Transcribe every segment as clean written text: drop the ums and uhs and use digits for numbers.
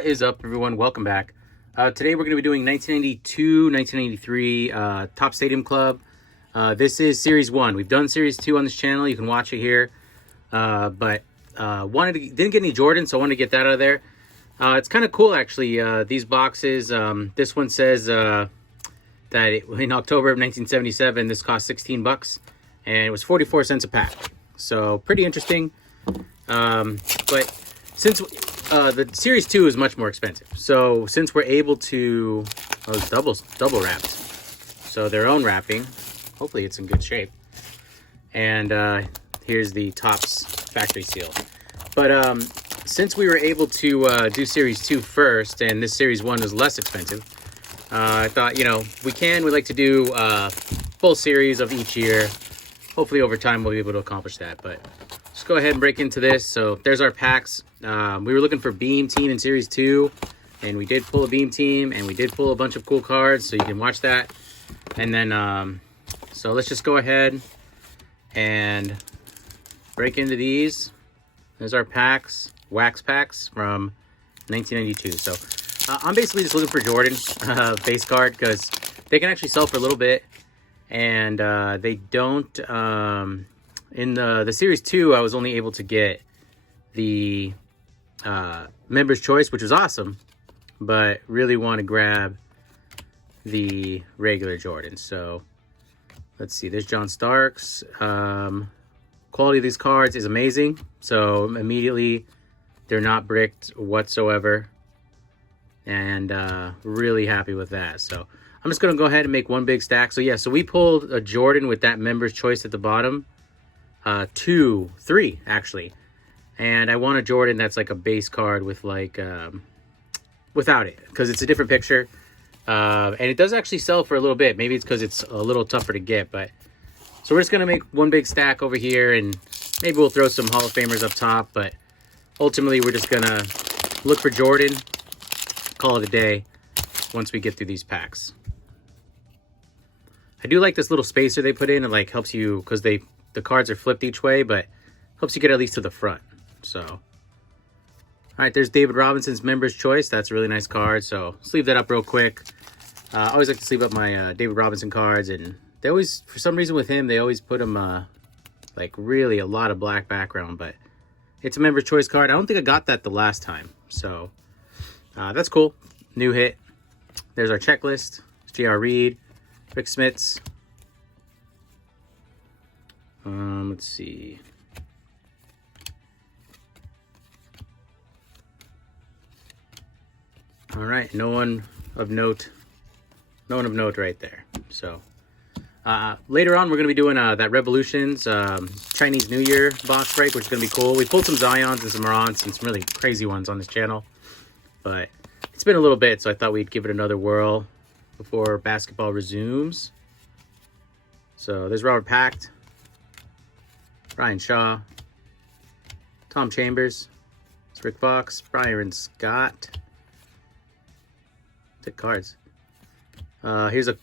What is up, everyone? Welcome back. Today we're going to be doing 1992, 1983 Top Stadium Club. This is Series 1. We've done Series 2 on this channel. You can watch it here. But didn't get any Jordan, so I wanted to get that out of there. It's kind of cool, actually. These boxes, this one says that in October of 1977, this cost 16 bucks. And it was 44 cents a pack. So pretty interesting. But since the Series 2 is much more expensive, so since we're able to, it's double wrapped, so their own wrapping, hopefully it's in good shape. And here's the Topps factory seal. But since we were able to do Series 2 first, and this Series 1 was less expensive, I thought, we'd like to do full series of each year. Hopefully over time we'll be able to accomplish that. But let's go ahead and break into this. So there's our packs. We were looking for Beam Team in Series 2, and we did pull a Beam Team, and we did pull a bunch of cool cards, so you can watch that. And then, so let's just go ahead and break into these. There's our packs, wax packs from 1992. So I'm basically just looking for Jordan base card, because they can actually sell for a little bit, and they don't. In the Series 2, I was only able to get the Members' Choice, which was awesome, but really want to grab the regular Jordan. So let's see, there's John Starks. Quality of these cards is amazing. So immediately, they're not bricked whatsoever, and really happy with that. So I'm just going to go ahead and make one big stack. So yeah, so we pulled a Jordan with that Members' Choice at the bottom. 3 actually, and I want a Jordan that's like a base card with like without it, because it's a different picture, and it does actually sell for a little bit. Maybe it's because it's a little tougher to get. But so we're just gonna make one big stack over here, and maybe we'll throw some Hall of Famers up top, but ultimately we're just gonna look for Jordan, call it a day once we get through these packs. I do like this little spacer they put in. It like helps you, because the cards are flipped each way, but helps you get at least to the front. So, all right, there's David Robinson's Members' Choice. That's a really nice card. So sleeve that up real quick. I always like to sleeve up my David Robinson cards, and they always, for some reason with him, they always put him like really a lot of black background, but it's a Members' Choice card. I don't think I got that the last time. So that's cool. New hit. There's our checklist. J.R. Reed, Rick Smits. Let's see. All right, no one of note right there. So later on, we're going to be doing that Revolutions Chinese New Year box break, which is going to be cool. We pulled some Zions and some Morons and some really crazy ones on this channel, but it's been a little bit, so I thought we'd give it another whirl before basketball resumes. So there's Robert Pact, Brian Shaw, Tom Chambers, it's Rick Fox, Byron Scott. Good cards. Here's a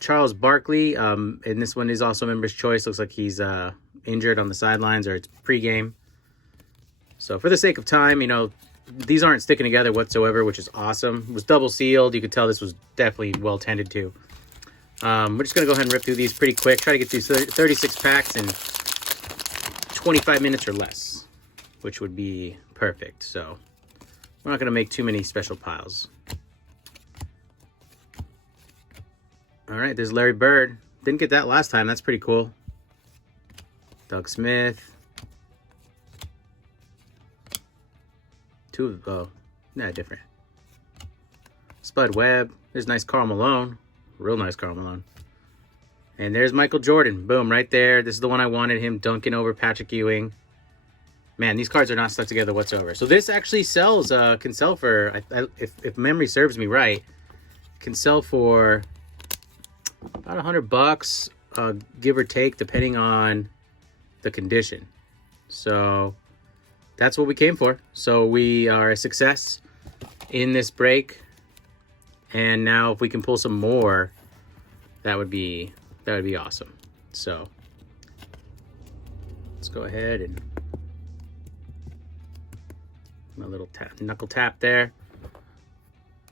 Charles Barkley, and this one is also Members' Choice. Looks like he's injured on the sidelines, or it's pregame. So for the sake of time, these aren't sticking together whatsoever, which is awesome. It was double sealed. You could tell this was definitely well tended to. We're just going to go ahead and rip through these pretty quick. Try to get through 36 packs in 25 minutes or less, which would be perfect. So we're not going to make too many special piles. All right, there's Larry Bird. Didn't get that last time. That's pretty cool. Doug Smith. Different. Spud Webb. There's nice Karl Malone. Real nice Karl Malone. And there's Michael Jordan. Boom, right there. This is the one I wanted, him dunking over Patrick Ewing. Man, these cards are not stuck together whatsoever. So this actually sells, can sell for, if memory serves me right, can sell for about $100, give or take, depending on the condition. So that's what we came for. So we are a success in this break. And now if we can pull some more, that would be awesome. So let's go ahead and a little knuckle tap there.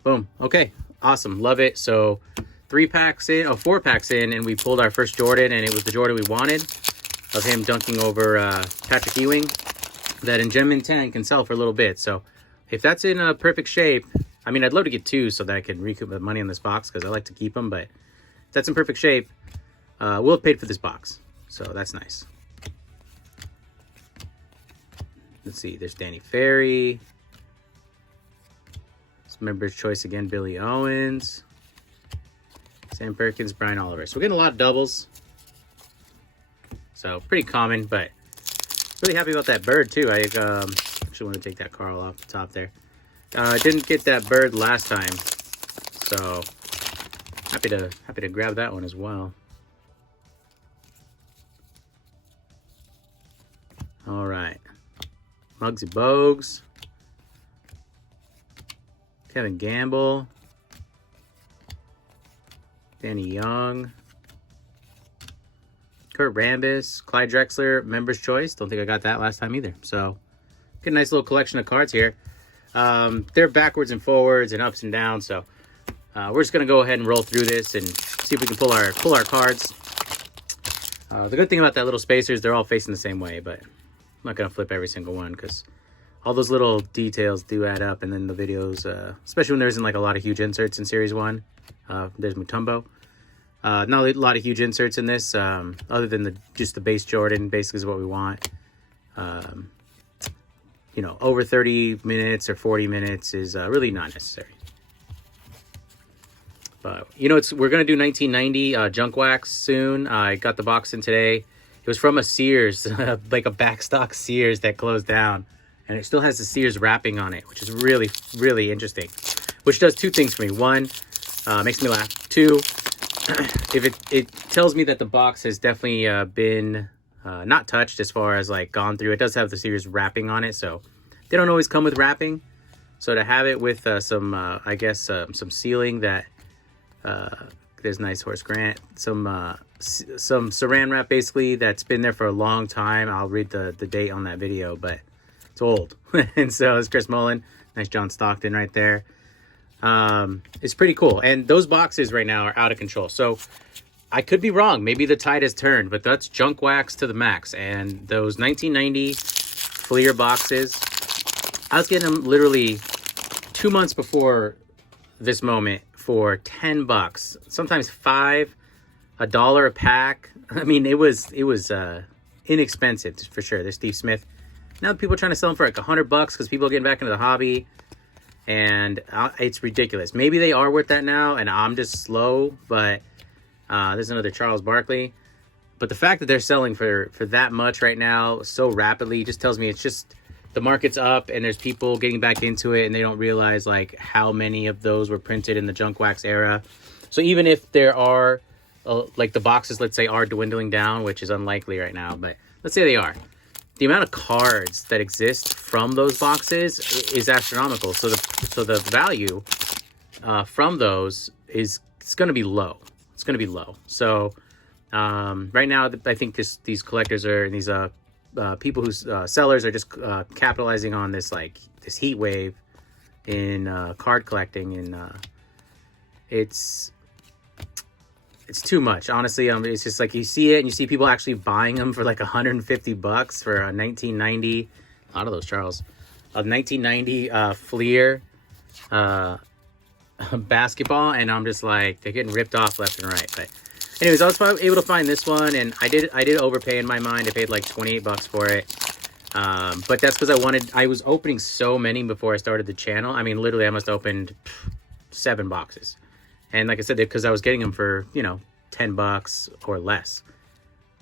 Boom. Okay. Awesome. Love it. So 4 packs in, and we pulled our first Jordan, and it was the Jordan we wanted, of him dunking over Patrick Ewing, that in Gem Mint 10 can sell for a little bit. So if that's in perfect shape, I mean, I'd love to get 2 so that I can recoup the money on this box, because I like to keep them, but if that's in perfect shape, we'll have paid for this box. So that's nice. Let's see. There's Danny Ferry. Member's choice again, Billy Owens, Sam Perkins, Brian Oliver. So we're getting a lot of doubles. So pretty common, but really happy about that bird too. I actually want to take that Carl off the top there. Didn't get that bird last time, so happy to grab that one as well. All right, Muggsy Bogues, Kevin Gamble, Danny Young, Kurt Rambis, Clyde Drexler, Member's Choice. Don't think I got that last time either. So, get a nice little collection of cards here. They're backwards and forwards and ups and downs. So, we're just gonna go ahead and roll through this and see if we can pull our cards. The good thing about that little spacer is they're all facing the same way, but I'm not gonna flip every single one because all those little details do add up, and then the videos, especially when there isn't like a lot of huge inserts in Series 1. There's Mutombo. Not a lot of huge inserts in this, other than just the base Jordan, basically is what we want. You know, over 30 minutes or 40 minutes is really not necessary. But, you know, we're going to do 1990 Junk Wax soon. I got the box in today. It was from a Sears, like a backstock Sears that closed down. And it still has the Sears wrapping on it, which is really, really interesting. Which does 2 things for me. 1, makes me laugh. 2, if it tells me that the box has definitely been not touched as far as like gone through. It does have the Sears wrapping on it, so they don't always come with wrapping. So to have it with some, I guess, some sealing that, there's nice Horace Grant, some saran wrap basically that's been there for a long time. I'll read the date on that video, but it's old. And so it's Chris Mullen. Nice John Stockton right there. It's pretty cool. And those boxes right now are out of control. So I could be wrong. Maybe the tide has turned, but that's junk wax to the max. And those 1990 Fleer boxes, I was getting them literally 2 months before this moment for $10, sometimes $5, $1 a pack. I mean, it was inexpensive for sure. There's Steve Smith. Now people are trying to sell them for like $100 because people are getting back into the hobby, and it's ridiculous. Maybe they are worth that now, and I'm just slow. But there's another Charles Barkley. But the fact that they're selling for that much right now so rapidly just tells me it's just the market's up, and there's people getting back into it, and they don't realize like how many of those were printed in the junk wax era. So even if there are like the boxes, let's say, are dwindling down, which is unlikely right now, but let's say they are. The amount of cards that exist from those boxes is astronomical. So the value from those is going to be low. It's going to be low. So right now, I think these collectors are, and these people who's sellers are just capitalizing on this heat wave in card collecting, and it's too much, honestly. It's just like you see it, and you see people actually buying them for like $150 for a 1990. A lot of those, Charles. A 1990 Fleer basketball, and I'm just like, they're getting ripped off left and right. But anyways, I was able to find this one, and I did overpay in my mind. I paid like $28 for it. But that's because I was opening so many before I started the channel. I mean, literally, I must have opened 7 boxes. And like I said, because I was getting them for, you know, $10 or less.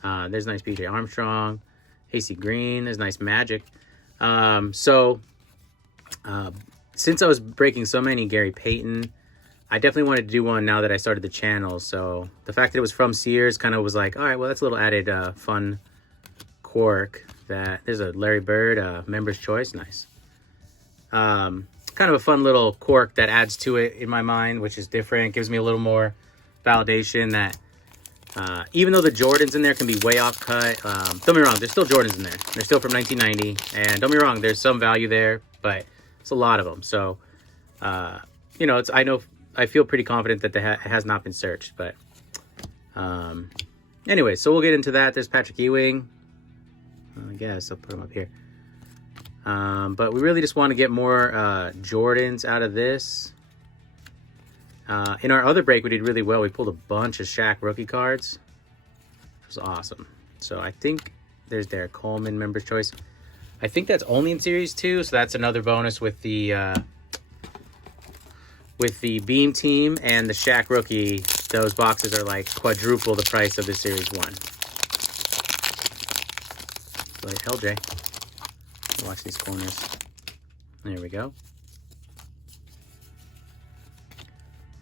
There's nice PJ Armstrong, AC Green. There's nice Magic. Since I was breaking so many, Gary Payton, I definitely wanted to do one now that I started the channel. So the fact that it was from Sears kind of was like, all right, well, that's a little added fun quirk. There's a Larry Bird, Member's Choice. Nice. Kind of a fun little quirk that adds to it in my mind, which is different. Gives me a little more validation that even though the Jordans in there can be way off cut, don't get me wrong, there's still Jordans in there. They're still from 1990, and don't get me wrong, there's some value there, but it's a lot of them. So you know, I feel pretty confident that it has not been searched. But anyway, so we'll get into that. There's Patrick Ewing. I guess I'll put him up here. But we really just want to get more Jordans out of this. In our other break, we did really well. We pulled a bunch of Shaq rookie cards, which was awesome. So I think there's Derek Coleman, Members Choice. I think that's only in Series 2, so that's another bonus with the Beam Team and the Shaq rookie. Those boxes are like quadruple the price of the Series 1. Like LJ. Watch these corners. There we go.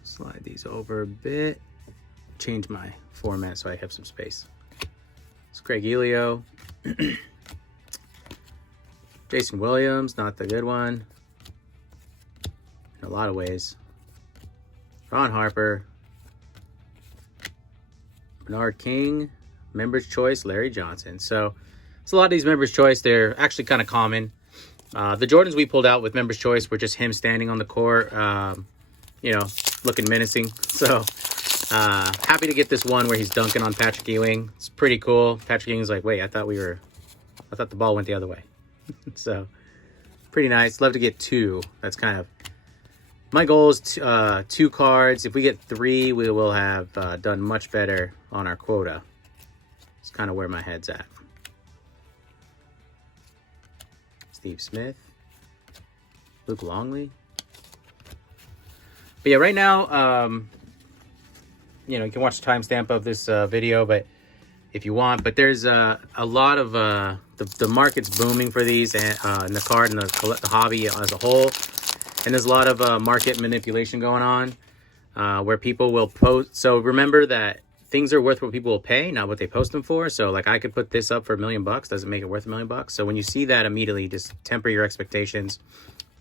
Slide these over a bit. Change my format so I have some space. It's Craig Elio. Jason Williams, not the good one. In a lot of ways. Ron Harper. Bernard King. Members Choice, Larry Johnson. So a lot of these Members Choice, they're actually kind of common. The Jordans we pulled out with Members Choice were just him standing on the court, you know, looking menacing. So happy to get this one where he's dunking on Patrick Ewing. It's pretty cool. Patrick Ewing's like, wait, I thought the ball went the other way. So pretty nice. Love to get 2. That's kind of my goal is 2 cards. If we get 3, we will have done much better on our quota. It's kind of where my head's at. Steve Smith, Luke Longley. But yeah, right now, you know, you can watch the timestamp of this video, but if you want. But there's a lot of the market's booming for these and in the card and the hobby as a whole. And there's a lot of market manipulation going on where people will post. So remember that things are worth what people will pay, not what they post them for. So like I could put this up for $1 million. Doesn't make it worth $1 million. So when you see that, immediately just temper your expectations.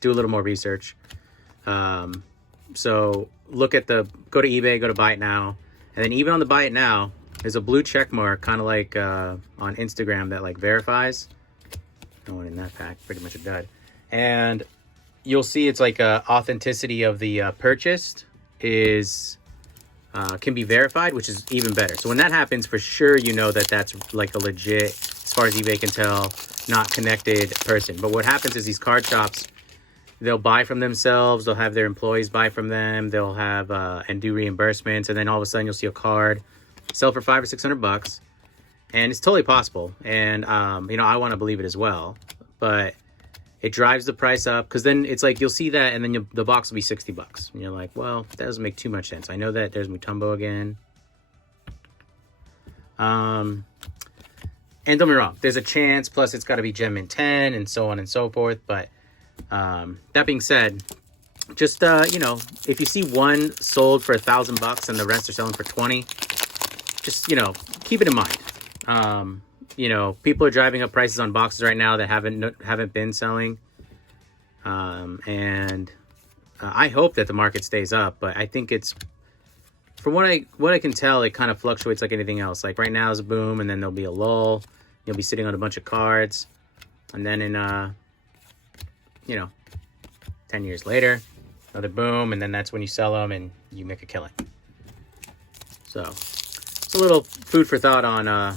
Do a little more research. So look at go to eBay, go to Buy It Now. And then even on the Buy It Now, there's a blue check mark, kind of like on Instagram that like verifies. No one in that pack, pretty much a dud. And you'll see it's like authenticity of the purchased is can be verified, which is even better. So when that happens, for sure, you know that that's like a legit, as far as eBay can tell, not connected person. But what happens is these card shops, they'll buy from themselves, they'll have their employees buy from them, they'll have and do reimbursements, and then all of a sudden you'll see a card sell for $500 or $600, and it's totally possible. And you know, I want to believe it as well, but it drives the price up, because then it's like you'll see that, and then the box will be $60, and you're like, well, that doesn't make too much sense. I know that there's Mutombo again. And don't get me wrong, there's a chance. Plus, it's got to be Gem in 10, and so on and so forth. But that being said, just you know, if you see one sold for $1,000 and the rest are selling for 20, just, you know, keep it in mind. You know, people are driving up prices on boxes right now that haven't been selling. And I hope that the market stays up, but I think it's, from what I can tell, it kind of fluctuates like anything else. Like right now is a boom, and then there'll be a lull. You'll be sitting on a bunch of cards, and then in you know, 10 years later, another boom, and then that's when you sell them and you make a killing. So it's a little food for thought on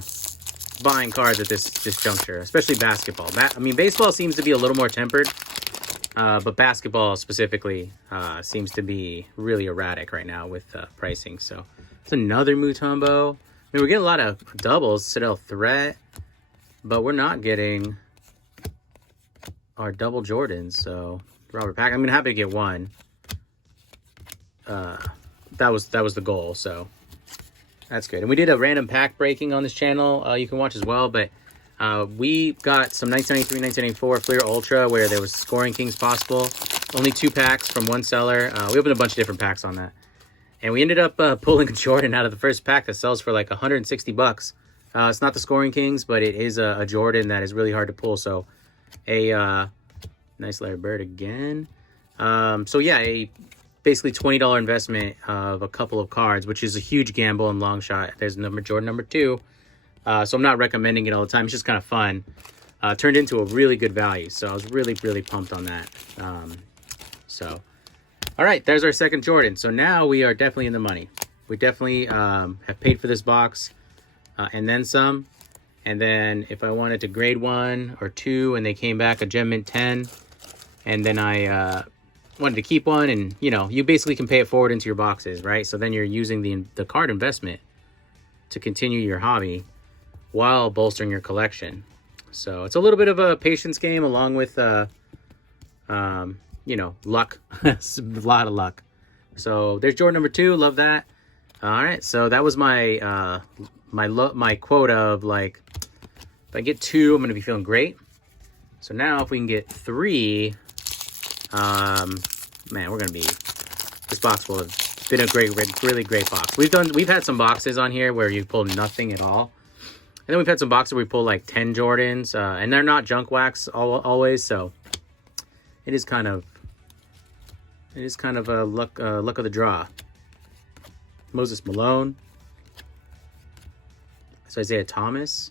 buying cards at this juncture, especially basketball. I mean, baseball seems to be a little more tempered, but basketball specifically seems to be really erratic right now with pricing. So it's another Mutombo. I mean, we're getting a lot of doubles, Citadel Threat, but we're not getting our double Jordans. So Robert Pack, I'm happy to get one. That was the goal, so that's good. And we did a random pack breaking on this channel. You can watch as well, but we got some 1993, 1994 Fleer Ultra where there was Scoring Kings possible. Only 2 packs from one seller. We opened a bunch of different packs on that. And we ended up pulling a Jordan out of the first pack that sells for like $160. It's not the Scoring Kings, but it is a Jordan that is really hard to pull. So a nice Larry Bird again. So yeah, a basically $20 investment of a couple of cards, which is a huge gamble and long shot. There's Jordan number 2. So I'm not recommending it all the time. It's just kind of fun. Turned into a really good value. So I was really, really pumped on that. So All right, there's our second Jordan. So now we are definitely in the money. We definitely have paid for this box and then some. And then if I wanted to grade 1 or 2 and they came back a Gem Mint 10, and then I wanted to keep one, and you basically can pay it forward into your boxes, right? So then you're using the card investment to continue your hobby while bolstering your collection. So it's a little bit of a patience game along with luck. It's a lot of luck. So there's Jordan number 2. Love that. All right, so that was my my quote of, like, if I get 2, I'm gonna be feeling great. So now if we can get 3, man, we're gonna be, this box will have been a really great box. We've had some boxes on here where you pull nothing at all, and then we've had some boxes where we pull like 10 Jordans, and they're not junk wax always. So it is kind of a luck of the draw. Moses Malone. So Isaiah Thomas.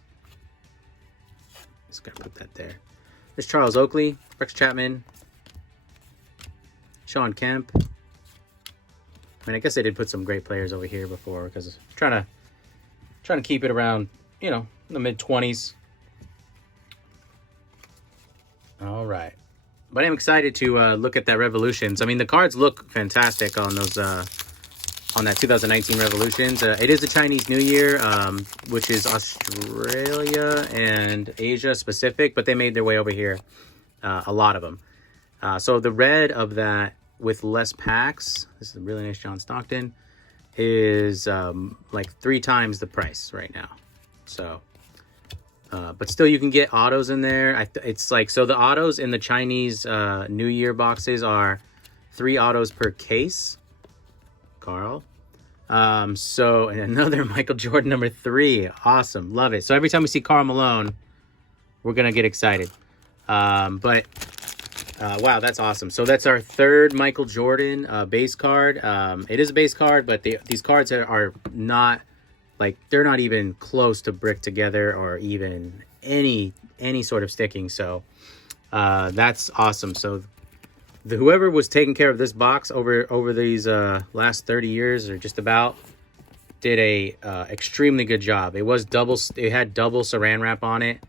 Just gotta put that there. There's Charles Oakley, Rex Chapman, Sean Kemp. I mean, I guess I did put some great players over here before because I'm trying to keep it around, the mid-20s. All right. But I'm excited to look at that Revolutions. I mean, the cards look fantastic on those on that 2019 Revolutions. It is the Chinese New Year, which is Australia and Asia specific, but they made their way over here, a lot of them. So the red of that with less packs, this is a really nice John Stockton, is like 3 times the price right now. So, but still you can get autos in there. It's like, so the autos in the Chinese New Year boxes are 3 autos per case. Carl. So, and another Michael Jordan number 3. Awesome. Love it. So every time we see Karl Malone, we're going to get excited. Wow, that's awesome. So that's our 3rd Michael Jordan base card. It is a base card, but these cards are not, like, they're not even close to brick together or even any sort of sticking. So that's awesome. So whoever was taking care of this box over these last 30 years or just about did a extremely good job. It had double saran wrap on it.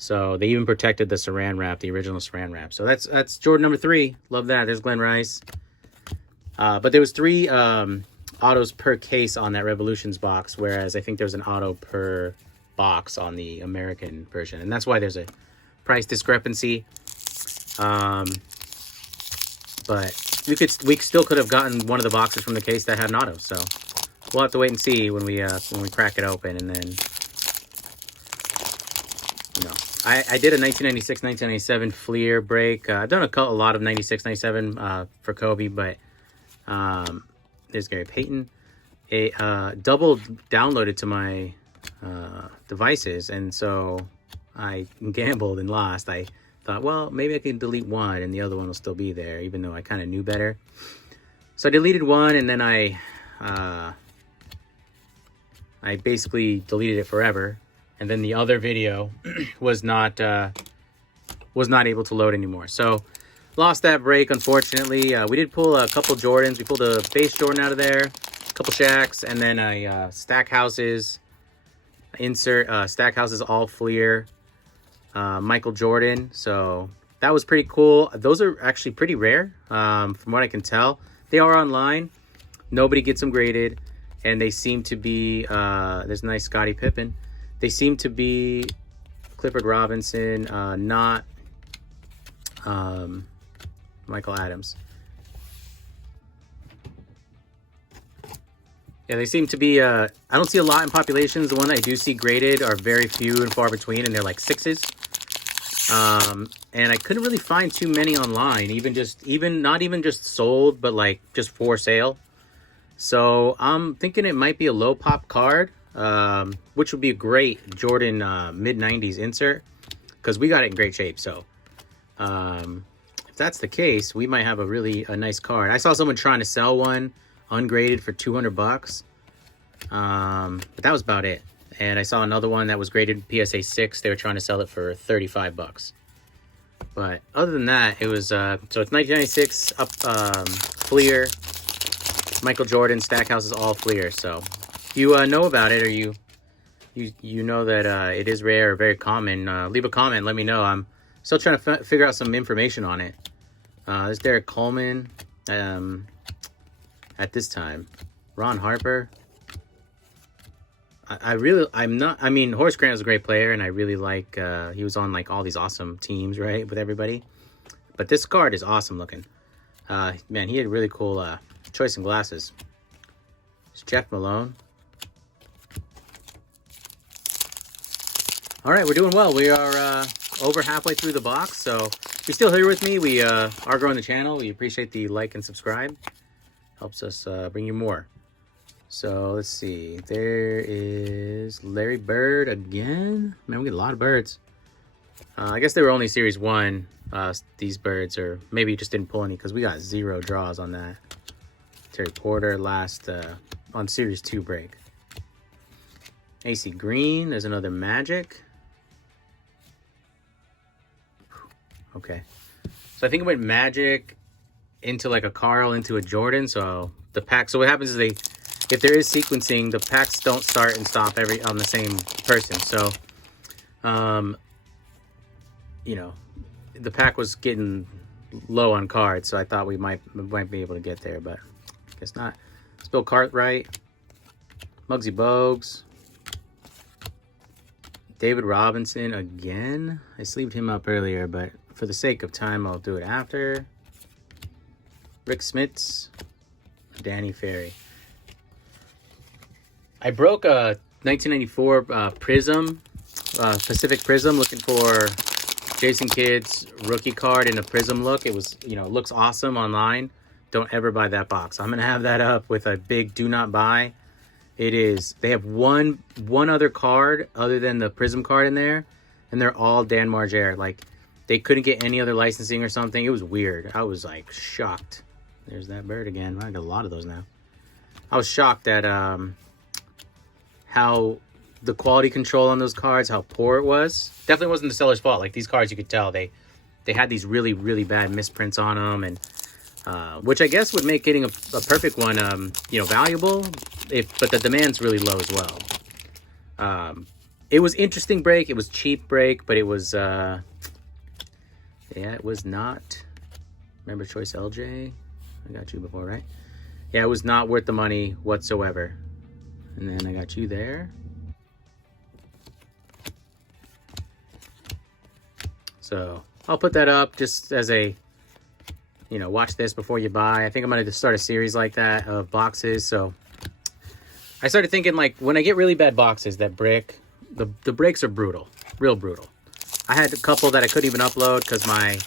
So they even protected the saran wrap, the original saran wrap. So that's Jordan number 3. Love that. There's Glenn Rice. But there was 3 autos per case on that Revolutions box, whereas I think there's an auto per box on the American version. And that's why there's a price discrepancy. But we still could have gotten one of the boxes from the case that had an auto. So we'll have to wait and see when we crack it open. And then, I did a 1996, 1997 Fleer break. I've done a lot of 96, 97 for Kobe, but there's Gary Payton. It double downloaded to my devices, and so I gambled and lost. I thought, well, maybe I can delete one and the other one will still be there, even though I kind of knew better. So I deleted one, and then I basically deleted it forever. And then the other video was not able to load anymore. So lost that break, unfortunately. We did pull a couple Jordans. We pulled a base Jordan out of there, a couple Shaqs, and then a Stackhouses insert. Stackhouses all Fleer. Michael Jordan. So that was pretty cool. Those are actually pretty rare, from what I can tell. They are online. Nobody gets them graded, and they seem to be. There's a nice Scottie Pippen. They seem to be Clifford Robinson, not Michael Adams. Yeah, they seem to be, I don't see a lot in populations. The one I do see graded are very few and far between, and they're like 6s. And I couldn't really find too many online, not even just sold, but like just for sale. So I'm thinking it might be a low pop card. Which would be a great Jordan mid-90s insert, because we got it in great shape. So if that's the case, we might have a nice card. I saw someone trying to sell one ungraded for $200, but that was about it. And I saw another one that was graded PSA 6. They were trying to sell it for $35. But other than that, it was so it's 1996 up Fleer. Michael Jordan Stackhouse is all Fleer. So if you know about it, or you know that it is rare or very common, leave a comment. Let me know. I'm still trying to figure out some information on it. There's Derek Coleman at this time. Ron Harper. I mean, Horace Grant was a great player, and I really like, he was on like all these awesome teams, right, with everybody. But this card is awesome looking. Man, he had really cool choice in glasses. It's Jeff Malone. All right, we're doing well. We are over halfway through the box, so if you're still here with me, we are growing the channel. We appreciate the like and subscribe. Helps us bring you more. So let's see. There is Larry Bird again. Man, we get a lot of birds. I guess they were only Series 1, these birds, or maybe you just didn't pull any because we got 0 draws on that. Terry Porter last on Series 2 break. AC Green. There's another Magic. Okay. So I think it went Magic into like a Carl into a Jordan. So the pack. So what happens is if there is sequencing, the packs don't start and stop on the same person. So, you know, the pack was getting low on cards, so I thought we might be able to get there, but I guess not. It's Bill Cartwright, Muggsy Bogues, David Robinson again. I sleeved him up earlier, but for the sake of time, I'll do it after. Rick Smits, Danny Ferry. I broke a 1994 Prism, Pacific Prism, looking for Jason Kidd's rookie card in a Prism look. It was, you know, it looks awesome online. Don't ever buy that box. I'm going to have that up with a big do not buy. It is, they have one other card other than the Prism card in there, and they're all Dan Margera. Like, they couldn't get any other licensing or something. It was weird. I was, like, shocked. There's that bird again. I got a lot of those now. I was shocked at, how the quality control on those cards, how poor it was. Definitely wasn't the seller's fault. Like, these cards, you could tell they had these really, really bad misprints on them, and which I guess would make getting a perfect one, you know, valuable. But the demand's really low as well. It was interesting break. It was cheap break, but it was yeah, it was not. Remember Choice LJ? I got you before, right? Yeah, it was not worth the money whatsoever. And then I got you there. So I'll put that up just as a, you know, watch this before you buy. I think I'm going to start a series like that of boxes. So I started thinking, like, when I get really bad boxes that break, the breaks are brutal, real brutal. I had a couple that I couldn't even upload because my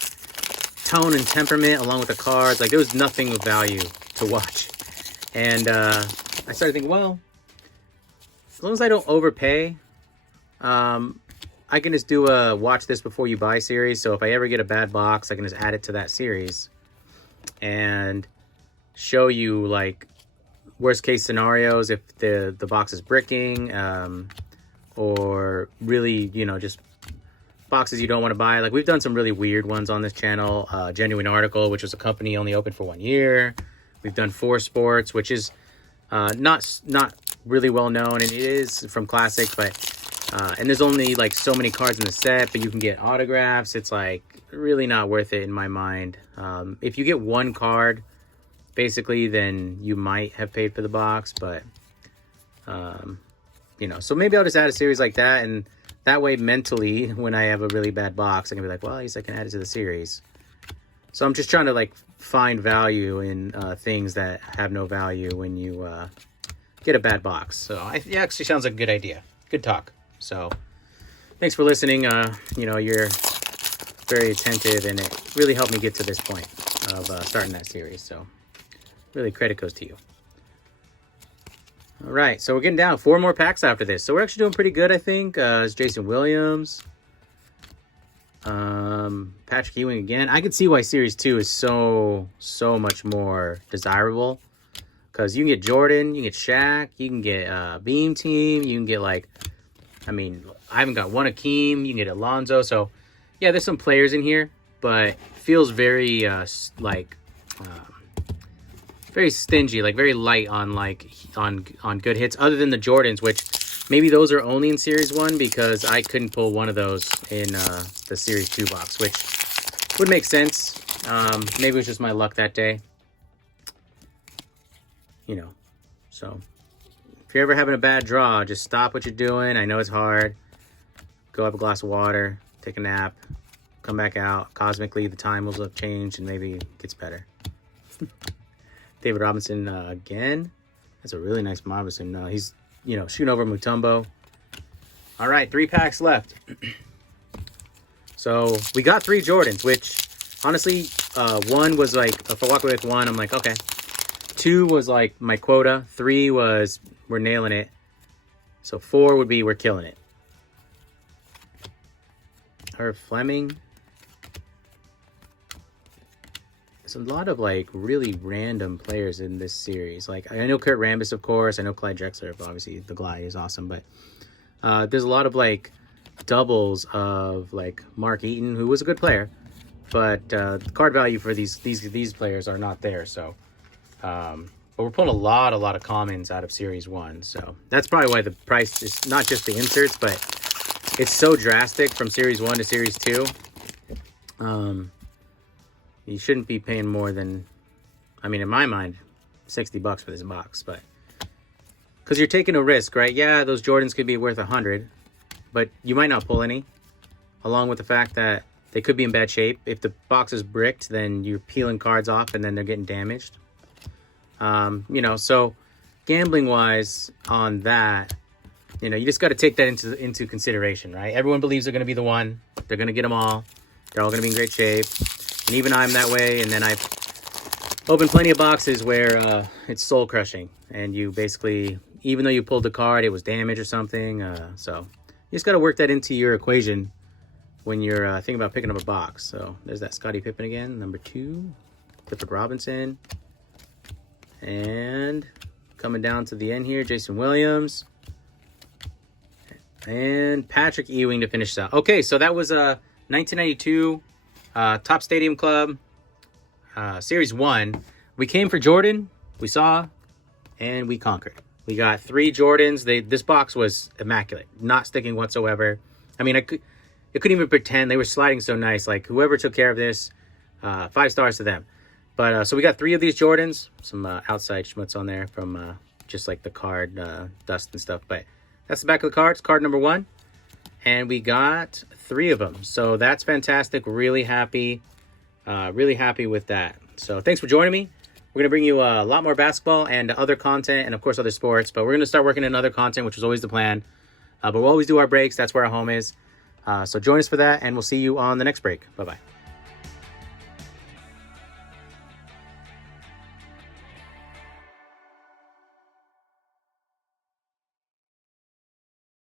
tone and temperament along with the cards, like, there was nothing of value to watch. And I started thinking, well, as long as I don't overpay, I can just do a watch this before you buy series. So if I ever get a bad box, I can just add it to that series and show you, like, worst case scenarios if the box is bricking, or really, you know, just boxes you don't want to buy. Like, we've done some really weird ones on this channel. Genuine Article, which was a company only open for 1 year. We've done 4 Sports, which is not really well known, and it is from Classic, but and there's only like so many cards in the set, but you can get autographs. It's like really not worth it in my mind. If you get one card, basically, then you might have paid for the box, but you know, so maybe I'll just add a series like that, and that way mentally, when I have a really bad box, I can be like, well, at least I can add it to the series. So I'm just trying to, like, find value in things that have no value when you get a bad box. So it actually sounds like a good idea. Good talk. So thanks for listening. You know, you're very attentive, and it really helped me get to this point of starting that series. So really, credit goes to you. All right, so we're getting down 4 more packs after this. So we're actually doing pretty good, I think. It's Jason Williams. Patrick Ewing again. I can see why Series 2 is so much more desirable. Because you can get Jordan, you can get Shaq, you can get Beam Team, you can get, like, I mean, I haven't got one Akeem, you can get Alonzo. So, yeah, there's some players in here, but it feels very, like, very stingy, like very light on on good hits, other than the Jordans, which maybe those are only in Series 1 because I couldn't pull one of those in the Series 2 box, which would make sense. Maybe it was just my luck that day. You know, so if you're ever having a bad draw, just stop what you're doing. I know it's hard. Go have a glass of water, take a nap, come back out. Cosmically, the time will have changed and maybe it gets better. David Robinson again. That's a really nice Robinson. He's, you know, shooting over Mutombo. All right, 3 packs left. So we got 3 Jordans, which honestly, 1 was like, if I walk away with 1, I'm like, okay. 2 was like my quota. 3 was we're nailing it. So 4 would be we're killing it. Herb Fleming. There's a lot of like really random players in this series. Like I know Kurt Rambis, of course. I know Clyde Drexler, obviously the Glide is awesome. But there's a lot of like doubles of like Mark Eaton, who was a good player, but the card value for these players are not there. So, but we're pulling a lot of commons out of Series 1. So that's probably why the price is not just the inserts, but it's so drastic from Series 1 to Series 2. You shouldn't be paying more than, I mean, in my mind, $60 for this box, but because you're taking a risk, right? Yeah, those Jordans could be worth $100, but you might not pull any, along with the fact that they could be in bad shape. If the box is bricked, then you're peeling cards off and then they're getting damaged. You know, so gambling wise on that, you know, you just got to take that into consideration, right? Everyone believes they're going to be the one. They're going to get them all. They're all going to be in great shape. And even I'm that way. And then I've opened plenty of boxes where it's soul crushing. And you basically, even though you pulled the card, it was damaged or something. So you just got to work that into your equation when you're thinking about picking up a box. So there's that Scottie Pippen again, number 2. Clifford Robinson. And coming down to the end here, Jason Williams. And Patrick Ewing to finish out. Okay, so that was a 1992 Top Stadium Club Series 1. We came for Jordan, we saw, and we conquered. We got 3 Jordans. This box was immaculate, not sticking whatsoever. I mean, I couldn't even pretend. They were sliding so nice. Like, whoever took care of this, 5 stars to them. But so we got 3 of these Jordans. Some outside schmutz on there from just like the card dust and stuff. But that's the back of the cards, card number 1. And we got 3 of them. So that's fantastic. Really happy with that. So thanks for joining me. We're going to bring you a lot more basketball and other content and, of course, other sports. But we're going to start working on other content, which was always the plan. But we'll always do our breaks. That's where our home is. So join us for that, and we'll see you on the next break. Bye-bye.